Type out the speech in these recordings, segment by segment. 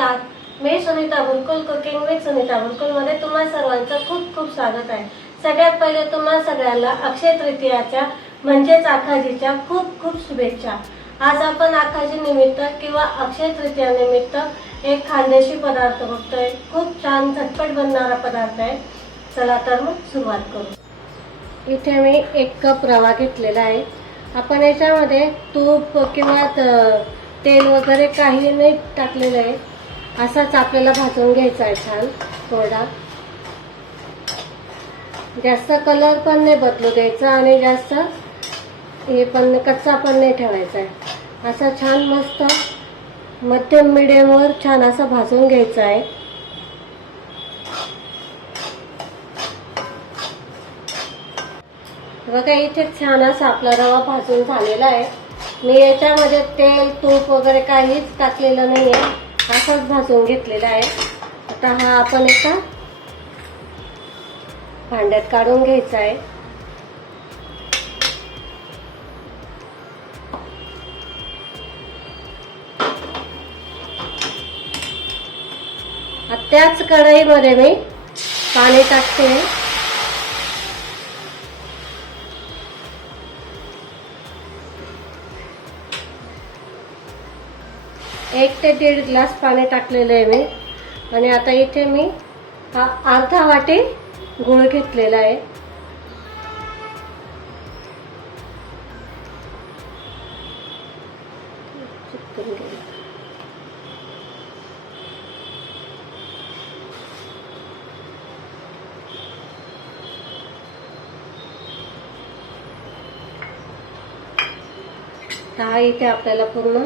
नमस्कार मी Sunita Bulkul cooking with Sunita बुलकुलमध्ये तुम्हा सर्वांचं खूप खूप स्वागत आहे. सगळ्यात पहिले तुम्हा सगळ्यांना अक्षय तृतीयाच्या म्हणजेच आखाजीच्या खूप खूप शुभेच्छा. आज आपण आखाजी निमित्त किंवा अक्षय तृतीया निमित्त एक खानदेशी पदार्थ बघतोय. खूप छान झटपट बनणारा पदार्थ आहे. चला तर मग सुरुवात करू. इथे मी एक कप रवा घेतलेला आहे. आपण याच्यामध्ये तूप किंवा त- तेल वगैरे काही नाही टाकलेलं आहे. असाच आपल्याला भाजून घ्यायचा आहे छान थोडा. जास्त कलर पण नाही बदलू द्यायचा आणि जास्त हे पण कच्चा पण नाही ठेवायचा आहे. असा छान मस्त मध्यम मिडियमवर छान असा भाजून घ्यायचा आहे. बघा इथे छान असा आपला रवा भाजून झालेला आहे. मी याच्यामध्ये तेल तूप वगैरे काहीच टाकलेलं नाही आहे असाच भाजून घेतलेला आहे. आता हा आपण एका भांड्यात काढून घ्यायचा आहे. त्याच कढईमध्ये मी पाणी टाकते. एक ते दीड ग्लास पाणी टाकलेलं आहे मी. आणि आता इथे मी हा अर्धा वाटी गूळ घेतलेला आहे. हा इथे आपल्याला पूर्ण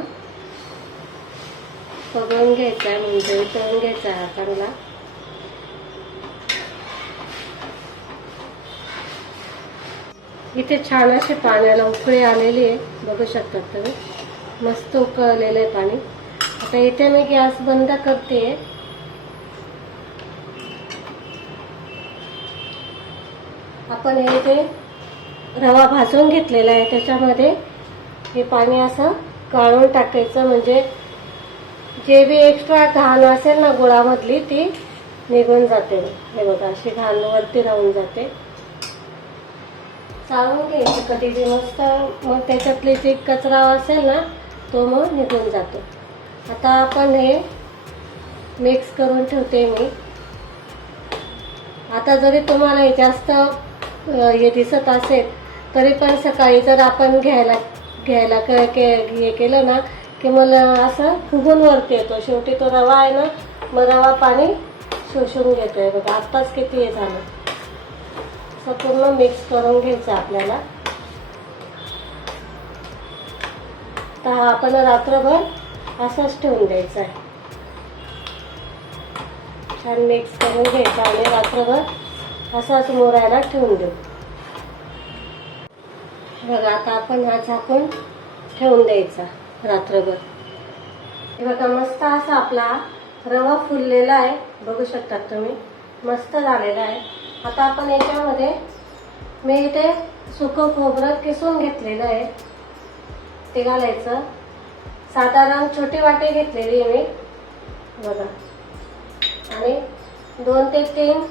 पगळून घ्यायचा आहे म्हणजे तळून घ्यायचा आहे हा चांगला इथे छान असे पाण्याला उकळी आलेली आहे बघू शकतात तुम्ही. मस्त उकळलेलं आहे पाणी. आता इथे मी गॅस बंद करते. आपण हे इथे रवा भाजून घेतलेला आहे त्याच्यामध्ये हे पाणी असं गाळून टाकायचं म्हणजे जे बी एक्स्ट्रा घाण असेल ना गुळामधली ती निघून जाते. हे बघा अशी घाण वरती राहून जाते. चाळून घ्यायची कधी बी मस्त मग त्याच्यातले जे कचरा असेल ना तो मग निघून जातो. आता आपण हे मिक्स करून ठेवते मी. आता जरी तुम्हाला हे जास्त हे दिसत असेल तरी पण सकाळी जर आपण घ्यायला घ्यायला के- हे केलं ना की मला असं फुगून वरती येतो. शेवटी तो रवा आहे ना मग रवा पाणी शोषून घेतोय. बघा आत्ताच किती हे झालं. असं पूर्ण मिक्स करून घ्यायचं आपल्याला. तर हा आपण रात्रभर असाच ठेवून द्यायचा आहे. छान मिक्स करून घ्यायचा आणि रात्रभर असाच मोरायला ठेवून देऊ. बघा आता आपण हा झाकून ठेवून द्यायचा. रात्रभर. हे बघा मस्त असा आपला रवा फुललेला आहे. बघू शकतात तुम्ही. मस्त झालेला आहे. आता आपण याच्यामध्ये मी इथे सुकं खोबरं किसून घेतलेलं आहे. ते घालायचं. साधारण छोटी वाटी घेतलेली आहे मी. बघा. आणि दोन ते तीन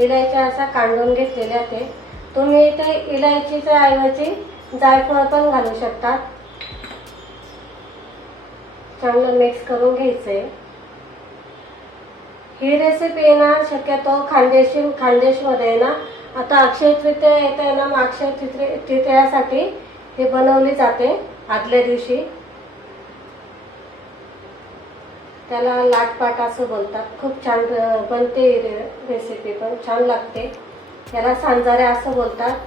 इलायच्या असा कांडून घेतलेल्या ते. तुम्ही इथे इलायचीच्या ऐवजी जायफळ पण घालू शकतात. चांगलं मिक्स करून घ्यायचं आहे ही रेसिपी आहे ना शक्यतो खानदेशी खानदेशमध्ये आहे ना आता अक्षय तृतीया येत आहे ना मग अक्षय तृतीय तृतीयासाठी हे बनवली जाते आदल्या दिवशी. त्याला लाटपाट असं बोलतात. खूप छान बनते ही रे रेसिपी पण छान लागते. त्याला सांजारे असं बोलतात.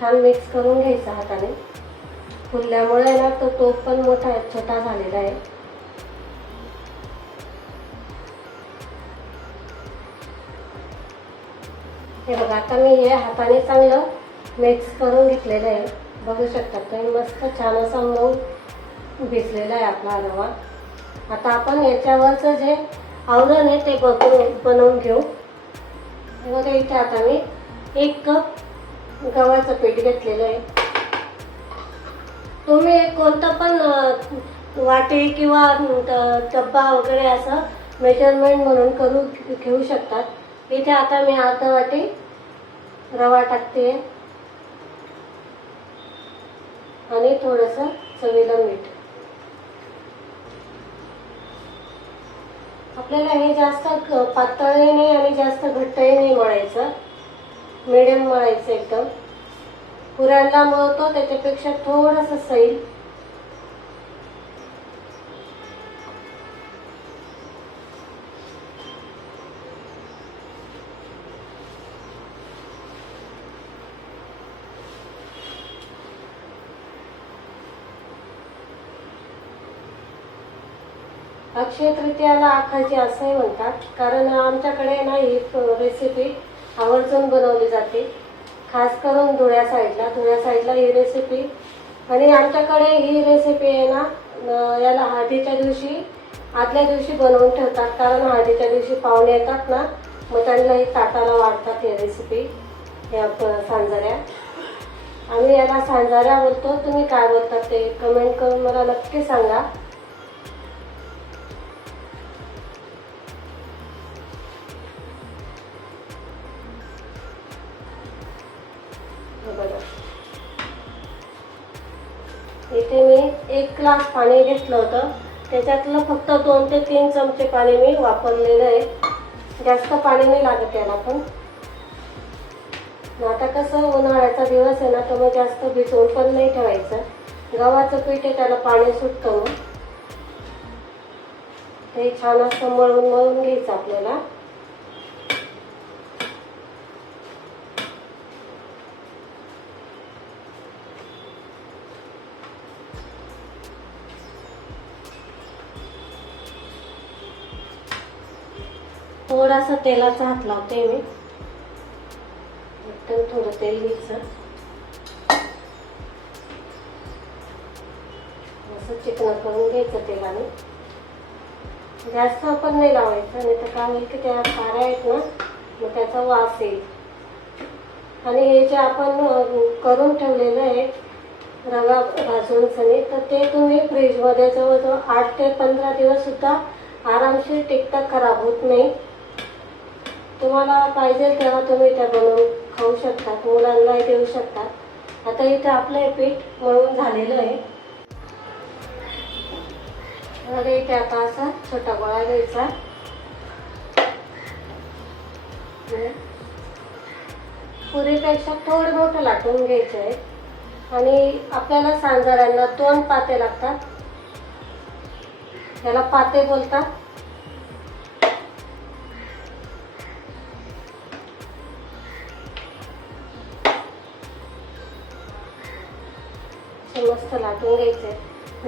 छान मिक्स करून घ्यायचा हाताने. फुलल्यामुळे ना तो टोप पण मोठा छोटा झालेला आहे. हे बघा आता मी हे हाताने चांगलं मिक्स करून घेतलेलं आहे. बघू शकता तुम्ही मस्त छान असा मऊ भिजलेला आहे आपला रवा. आता आपण याच्यावरचं जे आवरण आहे ते बघून बनवून घेऊ. हे बघा इथे आता मी एक कप गव्हाचं पीठ घेतलेलं आहे. तुम्ही कोणतं पण वाटे वाटी किंवा डब्बा वगैरे असं मेजरमेंट म्हणून करू घेऊ शकतात. इथे आता मी अर्धा वाटी रवा टाकते. आणि थोडंसं चवीला मीठ. आपल्याला हे जास्त क- पातळही नाही आणि जास्त घट्टही नाही मळायचं. मिडियम मळायचं एकदम. पुऱ्यांना मळतो त्याच्यापेक्षा थोडंसं सैल. अक्षय तृतीयाला आखाची असंही म्हणतात कारण आमच्याकडे ना ही रेसिपी आवर्जून बनवली जाते. खास करून धुळ्या साईडला. धुळ्या साईडला ही रेसिपी आणि आमच्याकडे ही रेसिपी आहे ना याला हळदीच्या दिवशी आदल्या दिवशी बनवून ठेवतात. कारण हळदीच्या दिवशी पाहुणे येतात ना मग त्यांना ही ताटाला वाढतात ही रेसिपी या सांजाऱ्या. आम्ही याला सांजाऱ्या बोलतो तुम्ही काय बोलतात ते कमेंट करून मला नक्की सांगा. ग्लास पाणी घेतलं होतं. त्याच्यातलं फक्त दोन ते तीन चमचे पाणी मी वापरलेलं आहे. जास्त पाणी नाही लागत याला पण. आता कसं उन्हाळ्याचा दिवस आहे ना तर मग जास्त भिजवून पण नाही ठेवायचं. गव्हाचं पीठ आहे त्याला पाणी सुटतं मग. ते छान असं मळून मळून घ्यायचं आपल्याला. थोडासा तेलाचा हात लावते मी. एकदम थोडं तेल घ्यायचं. असं चिकन करून घ्यायचं तेलाने. जास्त पण नाही लावायचं नाही तर काय होईल की त्या साऱ्या आहेत ना मग त्याचा वास येईल. आणि हे जे आपण करून ठेवलेलं आहे रवा भाजून सनी तर ते तुम्ही फ्रीजमध्ये जवळजवळ आठ ते पंधरा दिवस सुद्धा आरामशीर टिकता खराब होत नाही. तुम्हाला पाहिजे तेव्हा तुम्ही त्या बनवून खाऊ शकतात मुलांनाही देऊ शकतात आता इथे आपलं हे पीठ मळून झालेलं आहे. तर इथे आता असा छोटा गोळा घ्यायचा. पुरीपेक्षा थोडं मोठं लाटून घ्यायचं आहे आणि आपल्याला सांजाऱ्यांना दोन पाते लागतात. त्याला पाते बोलतात. असे मस्त लाटून घ्यायचे.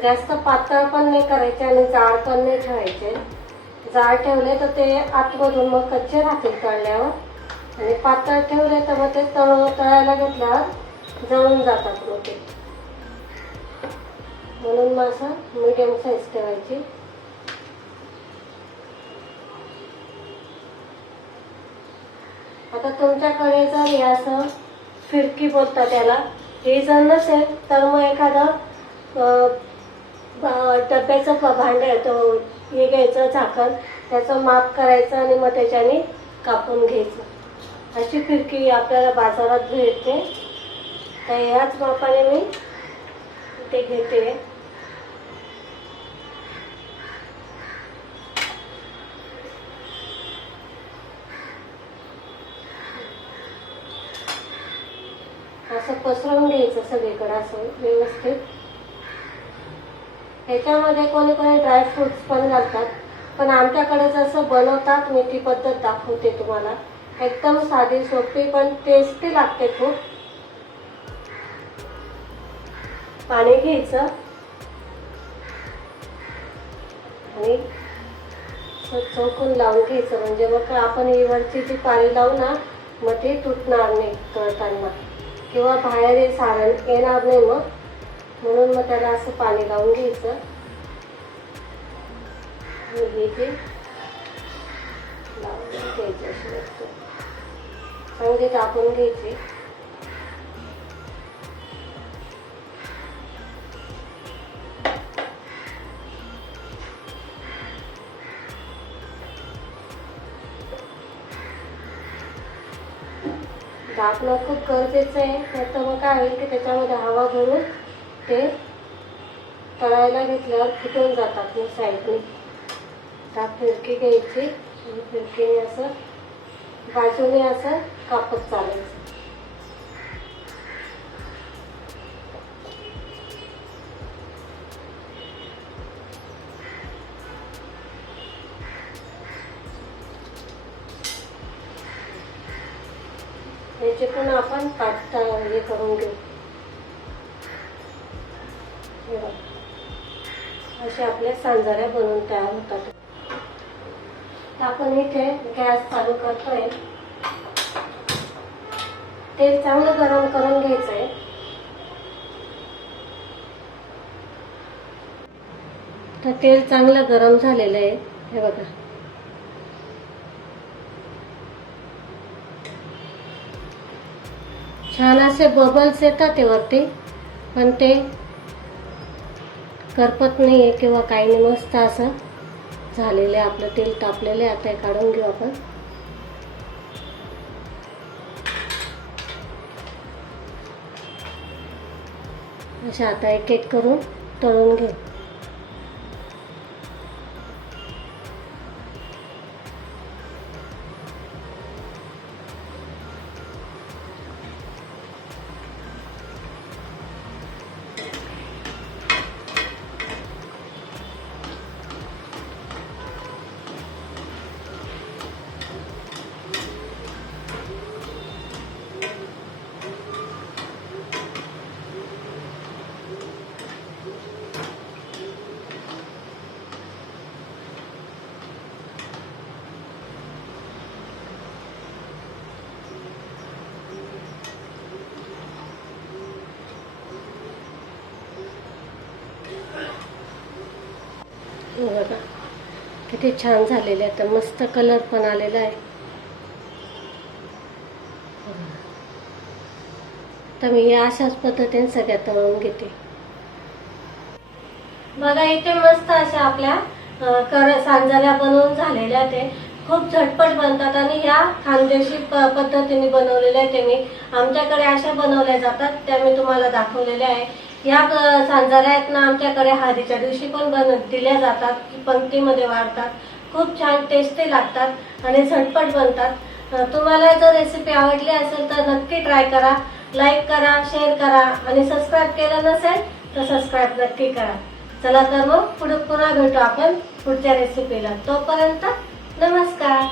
जास्त पातळ पण नाही करायचे आणि जाड पण नाही ठेवायचे. जाड ठेवले तर ते आतमधून मग कच्चे राहतील तळल्यावर. आणि पातळ ठेवले तर मग ते तळ तळायला घेतल्यावर जळून जातात मग ते. म्हणून मग असं मिडियम साईज ठेवायची. आता तुमच्याकडे जर हे असं फिरकी बोलतात त्याला हे जर नसेल तर मग एखादं डब्याचं क- आहे तो हे घ्यायचं झाकण त्याचं माप करायचं आणि मग त्याच्याने कापून घ्यायचं. अशी फिरकी आपल्याला बाजारात भेटते. तर ह्याच मापाने मी ते घेते असं पसरवून घ्यायचं सगळीकडे असं व्यवस्थित. ह्याच्यामध्ये कोणी कोणी ड्रायफ्रुट्स पण घालतात. पण आमच्याकडे जसं बनवतात मी ती पद्धत दाखवते तुम्हाला. एकदम साधी सोपी पण टेस्टी लागते खूप. पाणी घ्यायचं. आणि चौकून लावून घ्यायचं. म्हणजे मग आपण ही वरची जी पाणी लावू ना मग ती तुटणार नाही तळताना किंवा बाहेर हे सारण येणार नाही मग. म्हणून मग त्याला असं पाणी लावून घ्यायचं. मी लावून घ्यायचे अशी वस्तू. चांगली टाकून घ्यायची. झाकणं खूप गरजेचं आहे. नाही तर मग काय होईल की त्याच्यामध्ये हवा भरून ते तळायला घेतल्यावर फुटून जातात मग साईडने. त्या फिरकी घ्यायची. फिरकीने असं बाजूने असं कापत चालायचं. याचे पण आपण पाठ हे करून घेऊ. हे अशा आपल्या सांजाऱ्या बनवून तयार होतात. आपण इथे गॅस चालू करतोय. तेल चांगलं गरम करून घ्यायचंय. तर तेल चांगलं गरम झालेलं आहे. हे बघा. छान असे बबल्स येतात ते वरती पण ते करपत नाही आहे किंवा काही नाही मस्त असं झालेलं आहे. आपलं तेल तापलेलं आहे. आता हे काढून घेऊ आपण. अशा आता एक एक करून तळून घेऊ. हे बघा. किती छान झालेले आता मस्त कलर पण आलेला आहे. तर मी या अशाच पद्धतीने सगळ्या तळून घेते. बघा इथे मस्त अशा आपल्या कर सांजाऱ्या बनवून झालेल्या ते. खूप झटपट बनतात आणि ह्या खानदेशी पद्धतीने बनवलेल्या ते मी. आमच्याकडे अशा बनवल्या जातात त्या मी तुम्हाला दाखवलेल्या आहे. या सांजाऱ्यात ना आमच्याकडे हळदीच्या दिवशी पण बन दिल्या जातात पंक्तीमध्ये वाढतात. खूप छान टेस्टी लागतात आणि झटपट बनतात. तुम्हाला जर रेसिपी आवडली असेल तर नक्की ट्राय करा लाईक करा शेअर करा आणि सबस्क्राईब केलं नसेल तर सबस्क्राईब नक्की करा. चला तर मग पुढे पुन्हा भेटू आपण पुढच्या रेसिपीला तोपर्यंत नमस्कार.